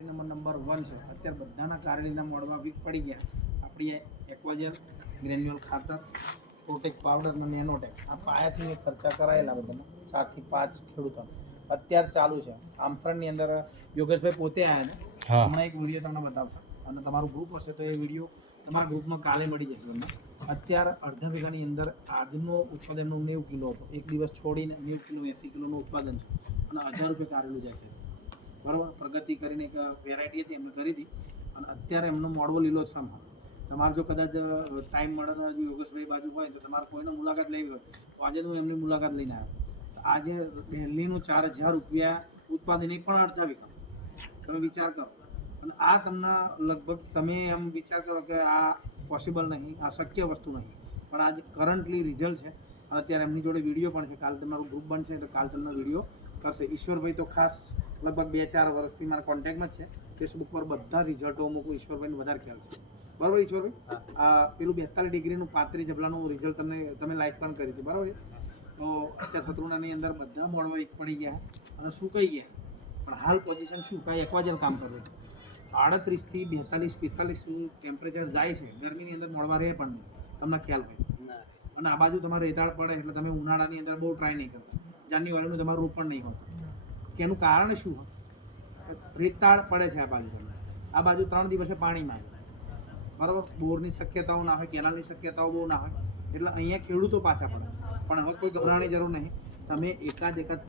Number 1 છે. અત્યારે બધાના કારણીના મોડમાં વીક પડી ગયા. આપણી એક્વાજર ગ્રેન્યુઅલ ખાતર, પ્રોટેક પાવડર અને નેનોટેક આ પાયાથી મેં ખર્ચા કરાયેલા બધામાં 4 થી 5 ખેડૂતોને અત્યારે ચાલુ છે. આમફ્રણની અંદર યોગેશભાઈ પોતે આવ્યા છે. હમણાં એક વિડીયો તમને બતાવશે અને તમારું ગ્રુપ હશે તો એ વિડીયો તમારા ગ્રુપમાં કાલે મળી જશે તમને. અત્યારે અડધા વીઘાની અંદર આજનો ઉત્પાદનનો 90 કિલો હતો. એક દિવસ છોડીને 90 કિલો 80 કિલોનું ઉત્પાદન છે અને 1000 રૂપિયા કારેલું જાય છે. બરાબર. પ્રગતિ કરીને એક વેરાયટી હતી એમને કરી હતી અને અત્યારે એમનો મોડવો લીલોછમ. તમારે જો કદાચ ટાઈમ મળે તો હજુ યોગેશભાઈ બાજુ હોય તો તમારે કોઈને મુલાકાત લેવી હોય તો આજે હું એમની મુલાકાત લઈને આવ્યો. તો આજે દિલ્હીનું 4000 રૂપિયા ઉત્પાદન એ પણ અડધા વીઘા. તમે વિચાર કરો અને આ તમને લગભગ તમે એમ વિચાર કરો કે આ પોસિબલ નહીં, આ શક્ય વસ્તુ નહીં, પણ આજે કરન્ટલી રિઝલ્ટ છે. અત્યારે એમની જોડે વિડીયો પણ છે. કાલે તમારું ગ્રુપ બનશે તો કાલે તમને વિડીયો કરશે. ઈશ્વરભાઈ તો ખાસ લગભગ 2-4 વર્ષથી મારા કોન્ટેક્ટમાં જ છે. ફેસબુક પર બધા રિઝલ્ટો મૂકું. ઈશ્વરભાઈને વધારે ખ્યાલ છે. બરાબર ઈશ્વરભાઈ, આ પેલું 42 ડિગ્રીનું 35 જબલાનું રિઝલ્ટ તમે લાઈક પણ કરી હતી. બરાબર. તો અત્યારે સતરુણાની અંદર બધા મોડવા એક પડી ગયા અને સુકાઈ ગયા. પણ હાલ પોઝિશન શું કાંઈ એક્વાજર કામ કરે છે. 38 થી 42-45 ટેમ્પરેચર જાય છે. ગરમીની અંદર મોડવા રહે પણ નહીં, તમને ખ્યાલ હોય. અને આ બાજુ તમારે રેતાળ પડે એટલે તમે ઉનાળાની અંદર બહુ ટ્રાય નહીં કરો. જાન્યુઆરીનું તમારું રૂપ પણ નહીં હોતું. કે એનું કારણ શું હોય? રેતાળ પડે છે આ બાજુ. આ બાજુ 3 દિવસે પાણીમાં આવે. બરાબર. બોરની શક્યતાઓ ના હોય, કેનાલની શક્યતાઓ બહુ ના હોય એટલે અહીંયા ખેડૂતો પાછા પડે. પણ હવે કોઈ ગભરાવાની જરૂર નહીં. તમે એકાદ